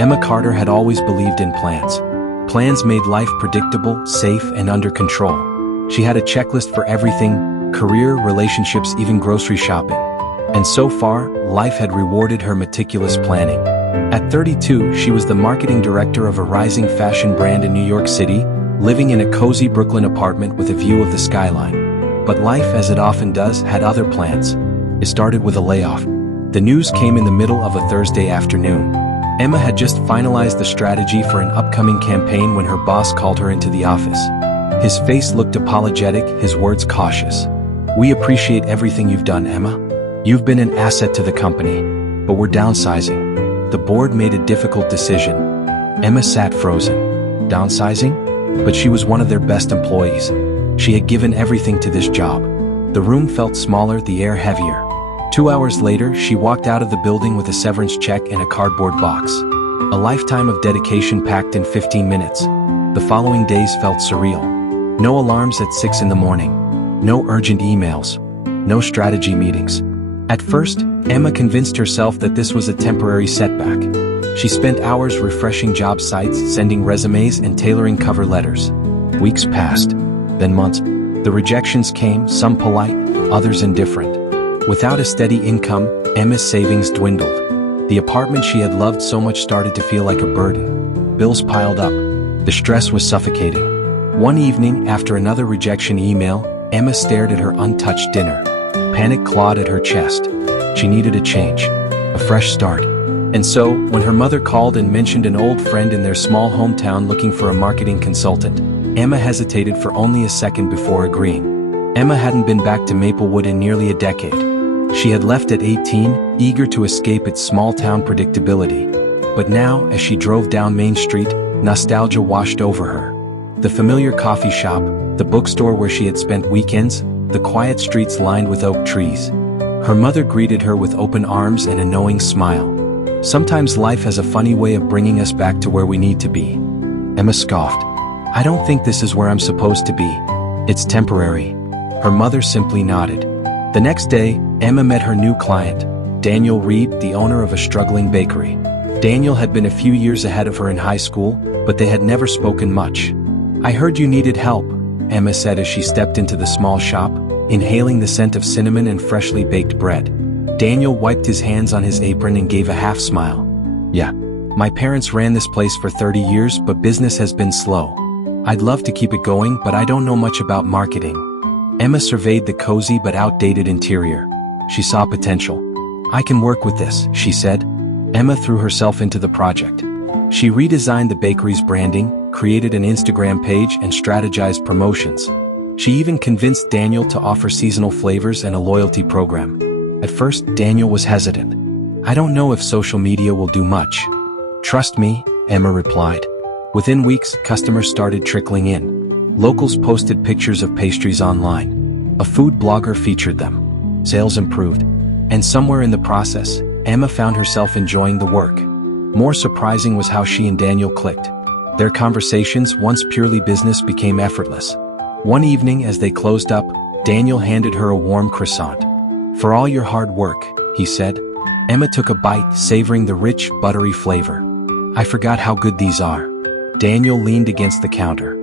Emma Carter had always believed in plans. Plans made life predictable, safe, and under control. She had a checklist for everything: career, relationships, even grocery shopping. And so far, life had rewarded her meticulous planning. At 32, she was the marketing director of a rising fashion brand in New York City, living in a cozy Brooklyn apartment with a view of the skyline. But life, as it often does, had other plans. It started with a layoff. The news came in the middle of a Thursday afternoon. Emma had just finalized the strategy for an upcoming campaign when her boss called her into the office. His face looked apologetic, his words cautious. "We appreciate everything you've done, Emma. You've been an asset to the company, but we're downsizing." The board made a difficult decision. Emma sat frozen. Downsizing? But she was one of their best employees. She had given everything to this job. The room felt smaller, the air heavier. 2 hours later, she walked out of the building with a severance check in a cardboard box. A lifetime of dedication packed in 15 minutes. The following days felt surreal. No alarms at 6 in the morning. No urgent emails. No strategy meetings. At first, Emma convinced herself that this was a temporary setback. She spent hours refreshing job sites, sending resumes, and tailoring cover letters. Weeks passed, then months. The rejections came, some polite, others indifferent. Without a steady income, Emma's savings dwindled. The apartment she had loved so much started to feel like a burden. Bills piled up. The stress was suffocating. One evening, after another rejection email, Emma stared at her untouched dinner. Panic clawed at her chest. She needed a change, a fresh start. And so, when her mother called and mentioned an old friend in their small hometown looking for a marketing consultant, Emma hesitated for only a second before agreeing. Emma hadn't been back to Maplewood in nearly a decade. She had left at 18, eager to escape its small-town predictability. But now, as she drove down Main Street, nostalgia washed over her. The familiar coffee shop, the bookstore where she had spent weekends, the quiet streets lined with oak trees. Her mother greeted her with open arms and a knowing smile. Sometimes life has a funny way of bringing us back to where we need to be. Emma scoffed. "I don't think this is where I'm supposed to be. It's temporary." Her mother simply nodded. The next day, Emma met her new client, Daniel Reed, the owner of a struggling bakery. Daniel had been a few years ahead of her in high school, but they had never spoken much. "I heard you needed help," Emma said as she stepped into the small shop, inhaling the scent of cinnamon and freshly baked bread. Daniel wiped his hands on his apron and gave a half-smile. "Yeah. My parents ran this place for 30 years, but business has been slow. I'd love to keep it going, but I don't know much about marketing." Emma surveyed the cozy but outdated interior. She saw potential. "I can work with this," she said. Emma threw herself into the project. She redesigned the bakery's branding, created an Instagram page, and strategized promotions. She even convinced Daniel to offer seasonal flavors and a loyalty program. At first, Daniel was hesitant. "I don't know if social media will do much." "Trust me," Emma replied. Within weeks, customers started trickling in. Locals posted pictures of pastries online. A food blogger featured them. Sales improved. And somewhere in the process, Emma found herself enjoying the work. More surprising was how she and Daniel clicked. Their conversations, once purely business, became effortless. One evening, as they closed up, Daniel handed her a warm croissant. "For all your hard work," he said. Emma took a bite, savoring the rich, buttery flavor. "I forgot how good these are." Daniel leaned against the counter.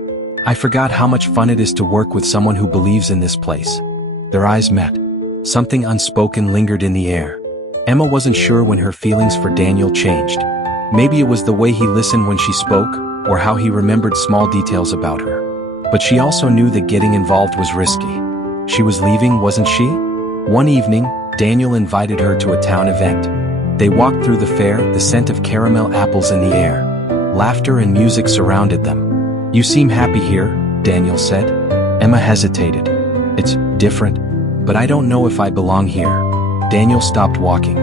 "I forgot how much fun it is to work with someone who believes in this place." Their eyes met. Something unspoken lingered in the air. Emma wasn't sure when her feelings for Daniel changed. Maybe it was the way he listened when she spoke, or how he remembered small details about her. But she also knew that getting involved was risky. She was leaving, wasn't she? One evening, Daniel invited her to a town event. They walked through the fair, the scent of caramel apples in the air. Laughter and music surrounded them. "You seem happy here," Daniel said. Emma hesitated. "It's different, but I don't know if I belong here." Daniel stopped walking.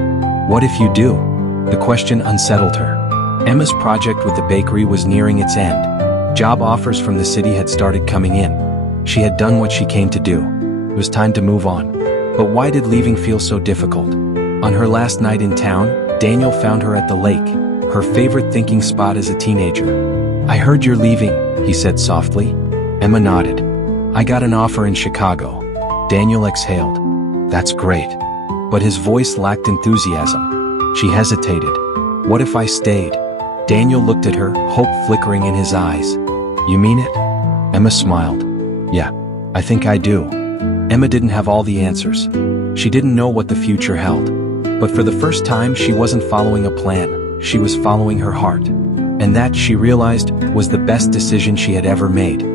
"What if you do?" The question unsettled her. Emma's project with the bakery was nearing its end. Job offers from the city had started coming in. She had done what she came to do. It was time to move on. But why did leaving feel so difficult? On her last night in town, Daniel found her at the lake, her favorite thinking spot as a teenager. "I heard you're leaving," he said softly. Emma nodded. "I got an offer in Chicago." Daniel exhaled. "That's great." But his voice lacked enthusiasm. She hesitated. "What if I stayed?" Daniel looked at her, hope flickering in his eyes. You mean it? Emma smiled. Yeah, I think I do. Emma didn't have all the answers. She didn't know what the future held. But for the first time, she wasn't following a plan, she was following her heart. And that, she realized, was the best decision she had ever made.